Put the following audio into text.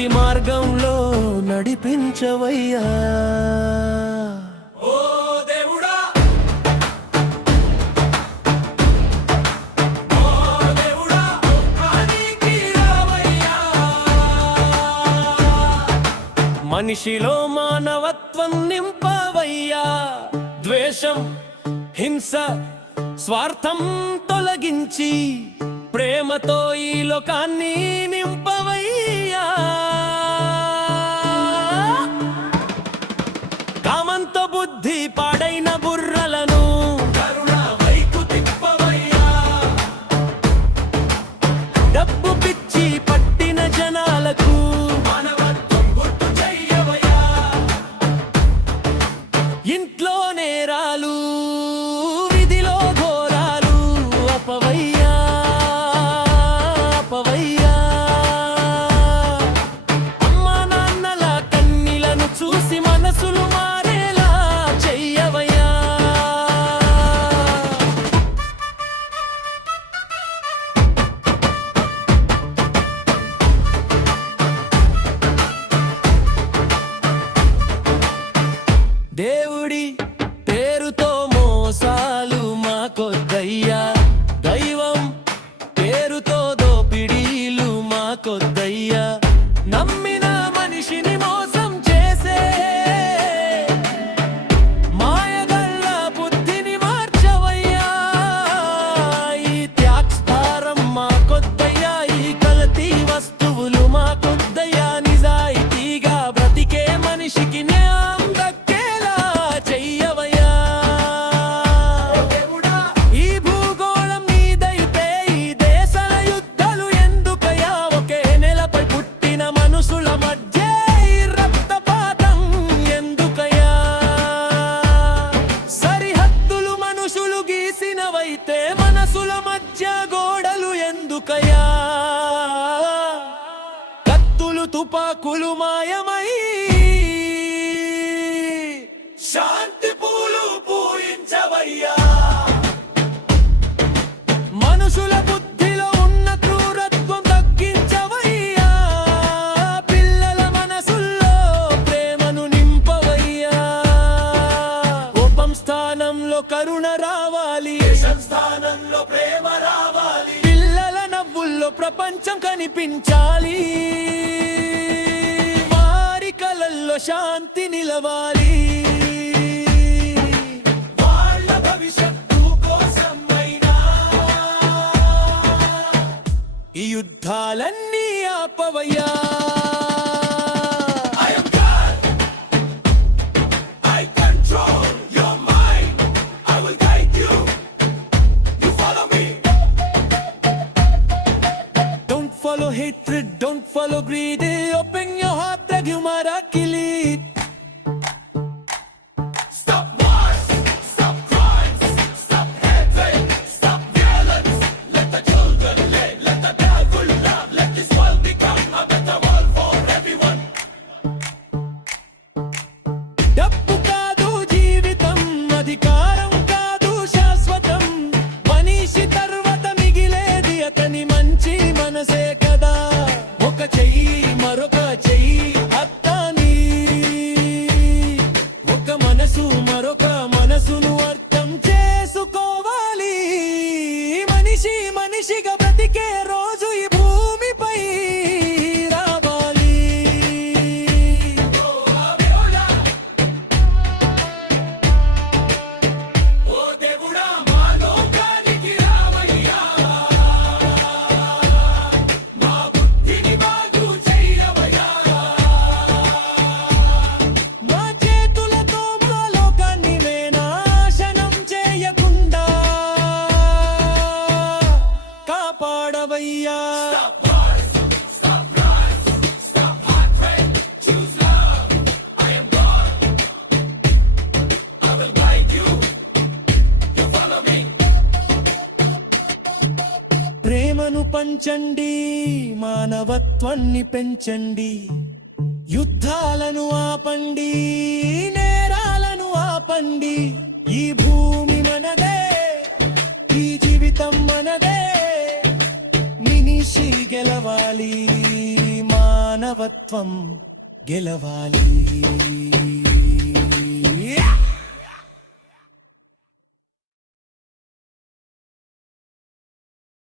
మంచి మార్గంలో నడిపించవయ్యా. ఓ దేవుడా, ఓ దేవుడా, లోకానికి రావయ్యా. మనిషిలో మానవత్వం నింపవయ్యా. ద్వేషం, హింస, స్వార్థం తొలగించి ప్రేమతో ఈ లోకాన్ని నింపవయ్యా. కామంతో బుద్ధి పాడైన బుర్రలను కరుణ వైపు తిప్పవయ్యా. డబ్బు పిచ్చి పట్టిన జనాలకు మానవత్వం గుర్తు చెయ్యవయ్యా. ఇంట్లో నేరాలు, విధిలో ఘోరాలు అపవయ్యా, అపవయ్యా. అమ్మా నాన్నల కన్నీలను చూసి మనసులు మారేలా చెయ్యవయ్యా. దేవుడి పేరుతో మోసాలు మాకొద్దయ్యా. దైవం పేరుతో దోపిడీలు మాకొద్దయ్యా. నమ్మిన మనిషిని మోసం చేసే మాయగల్ల బుద్ధిని మార్చవయ్యా. ఈ ట్యాక్స్ భారం మాకొద్దయ్యా. ఈ కల్తీ వస్తువులు మాకొద్దయ్యా. నిజాయితీగా బ్రతికే మనిషికి న్యాయం దక్కేలా చెయ్యవయ్యా. ఈ భూగోళం నీదైతే ఈ దేశాల యుద్ధాలు ఎందుకయ్యా? ఒకే నెలపై పుట్టిన మనుషుల మధ్య ఈ రక్తపాతం ఎందుకయ్యా? సరిహద్దులు మనుషులు గీసినవైతే మనసుల మధ్య గోడలు ఎందుకయ్యా? కత్తులు తుపాకులు మాయమై శాంతి పూలు పూయించవయ్యా. మనుషుల బుద్ధిలో ఉన్న క్రూరత్వం తగ్గించవయ్యా. పిల్లల మనసుల్లో ప్రేమను నింపవయ్యా. కోపం స్థానంలో కరుణ రావాలి. స్థానంలో ప్రేమ రావాలి. పిల్లల నవ్వుల్లో ప్రపంచం కనిపించాలి. వారి కలల్లో శాంతి నిలవాలి. వాళ్ళ భవిష్యత్తు కోసమైనా ఈ యుద్ధాలన్నీ ఆపవయ్యా. Don't follow hatred, don't follow greed. Open your heart, that you might kill it. Stop wars, stop crimes, stop hatred, stop violence. Let the children live, let the devil love. Let this world become a better world for everyone. డబ్బు కాదు జీవితం, అధికారం కాదు శాశ్వతం. మనిషి తర్వాత మిగిలేది అతని మంచి మనసే కదా. ఒక చెయ్యి మరొక చెయ్యి అర్థాన్ని, ఒక మనసు మరొక మనసును అర్థం చేసుకోవాలి. మనిషి మనిషిగా బ్రతికే రోజు ఈ భూమిపై రావాలి. ఓ దేవుడా, మా లోకానికి రావయ్యా. మా బుద్ధిని బాగు చెయ్యవయ్యా. మా చేతులతో మా లోకాన్ని నాశనం చేయకుండా కాపాడవయ్యా. ప్రేమను పంచండి, మానవత్వాన్ని పెంచండి. యుద్ధాలను ఆపండి, నేరాలను ఆపండి. ఈ భూమి మనదే, ఈ జీవితం మనదే. మనిషి గెలవాలి, మానవ మానవత్వం గెలవాలి.